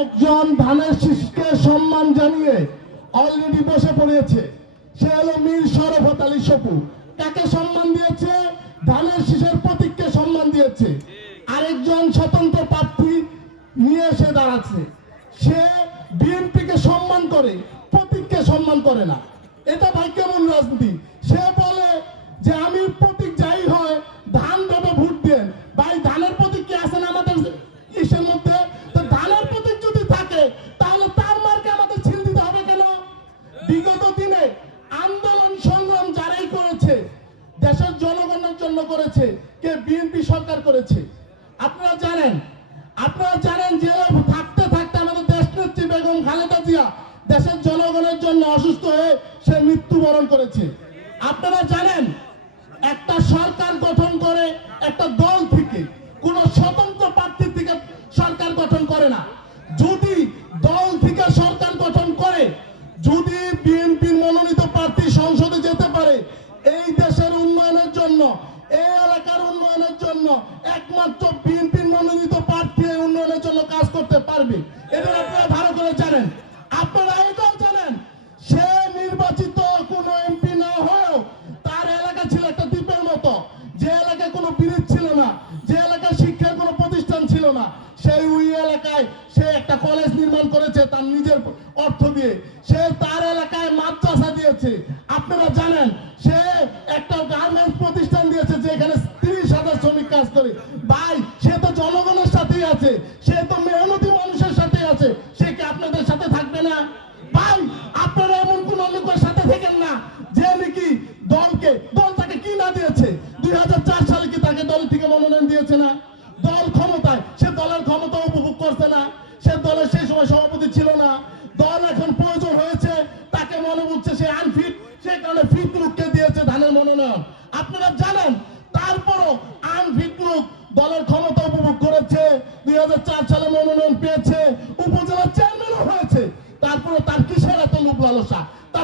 একজন ধানের শিশুকে সম্মান জানিয়ে অলরেডি বসে পড়েছে। সে হলো মীর শরফত আলী সপু। কাকে সম্মান দিয়েছে? ধানের শীষের প্রতীককে সম্মান দিয়েছে। আরেকজন স্বতন্ত্র প্রার্থী নিয়ে এসে দাঁড়াচ্ছে। সে বিএনপিকে সম্মান করে, প্রতীককে সম্মান করে না। এটা ভাই কেমন রাজনীতি? সে বলে যে আমি প্রতীক যাই হয়, ধান দেবে ভোট দেন। ভাই, ধানের প্রতীক কি আছে না আমাদের ইসের মধ্যে? আন্দোলন সংগ্রাম যারাই করেছে, দেশের জনগণের জন্য করেছে, কে বিএনপি সরকার করেছে। আপনারা জানেন আপনারা জানেন যে থাকতে থাকতে আমাদের দেশ নেত্রী বেগম খালেদা জিয়া দেশের জনগণের জন্য অসুস্থ হয়ে সে মৃত্যুবরণ করেছে। আপনারা জানেন, একটা সরকার গঠন করে একটা দল থেকে কোন স্বতন্ত্র প্রার্থী থেকে সরকার গঠন করে না। জানেন? আপনারা এটাও জানেন, সে নির্বাচিত কোনো এমপি না হয়েও তার এলাকা ছিল একটা দ্বীপের মতো। যে এলাকায় কোনো ব্রিজ ছিল না, যে এলাকায় শিক্ষার কোনো প্রতিষ্ঠান ছিল না, সেই ওই এলাকায় সে একটা কলেজ নির্মাণ করেছে তার নিজের অর্থ দিয়ে। সে তার এলাকায় মাদ্রাসা দিয়েছে। আপনারা জানেন, সে একটা গার্মেন্টস প্রতিষ্ঠান দিয়েছে যেখানে তিরিশ হাজার শ্রমিক কাজ করে। ভাই, সে তো জনগণের সাথেই আছে। না। ভাই, আপনারা এমন কোন লোকের সাথে থাকেন না, যে নাকি দলকে, দল তাকে কি না দিয়েছে? দুই সালে কি তাকে দল থেকে মনোনয়ন দিয়েছে না? দল ক্ষমতায়, সে দলের ক্ষমতা উপভোগ করছে না। সে দলের সেই সময় সভাপতি ছিল না। দল এখন প্রয়োজন হয়েছে, তাকে মনে হচ্ছে সে আনফিট সে কারণে ফিট লোককে দিয়েছে ধানের মনোনয়ন। আপনারা জানেন, তারপরও আনফিট লোক দলের ক্ষমতা উপভোগ করেছে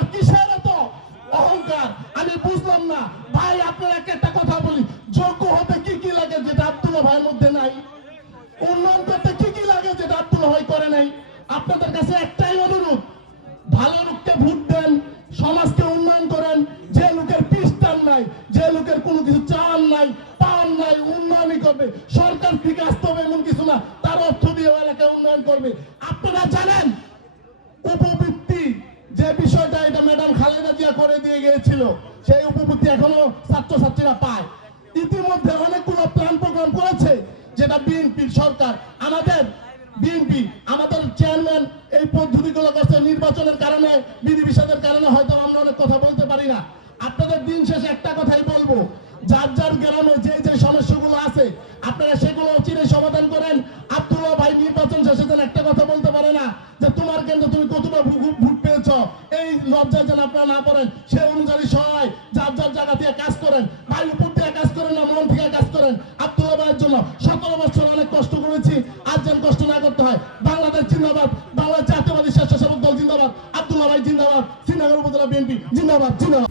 তার কিসের এত অহংকার? আমি বুঝলাম না। ভাই, আপনার একটা কথা বলি। যোগ্য হতে কি কি লাগে যেটা আব্দুল্লাহ ভাইয়ের মধ্যে নাই? উন্নয়ন করতে কি কি লাগে যেটা আব্দুল্লাহ ভাই করে নাই? আপনাদের কাছে একটাই অনুরোধ, ভালো লোককে ভোট দেন, সমাজকে উন্নয়ন করেন। যে লোকের পিস্টান নাই, যে লোকের কোনো কিছু চান নাই পান নাই, উন্নয়নই করবে। সরকার থেকে আসতে হবে এমন কিছু না। তার অর্থ দিয়ে এলাকায় উন্নয়ন করবে। আপনারা জানেন উপবৃত্তি করে দিয়ে গিয়েছিল। সেই উপবৃত্তি এখনও ছাত্রছাত্রীরা পায়। ইতিমধ্যে অনেকগুলো প্ল্যান প্রোগ্রাম করেছে, যেটা বিএনপি সরকার। আমাদের বিএনপি আমাদের চেয়ারম্যান এই পদ্ধতিগুলো করছে নির্বাচনের কারণে বিধিবিষেধের কারণে, হয়তো আমরা অনেক কথা বলতে পারি না। আপনাদের দিন শেষে একটা কথাই বলব, যার যার গ্রামে যে যে সমস্যাগুলো আছে, আপনারা সেগুলো চিরে সমাধান করেন। আব্দুল্লাহ ভাই নির্বাচন শেষে একটা কথা বলতে পারে না, যে তোমার কেন্দ্রে তুমি কতটা ভোট এই লজ্জা যেন আপনারা না করেন সে অনুযায়ী সবাই যার যার জায়গা দিয়ে কাজ করেন ভাই উপর থেকে কাজ করেন না, মন থেকে কাজ করেন। আব্দুল্লাহ ভাইয়ের জন্য সতেরো বছর অনেক কষ্ট করেছি, আর যেন কষ্ট না করতে হয়। বাংলাদেশ জিন্দাবাদ, বাংলাদেশ জাতীয়বাদী স্বেচ্ছাসেবক দল জিন্দাবাদ, আব্দুল্লাহ ভাই জিন্দাবাদ, শ্রীনগর উপজেলা বিএনপি জিন্দাবাদ জিন্দাবাদ।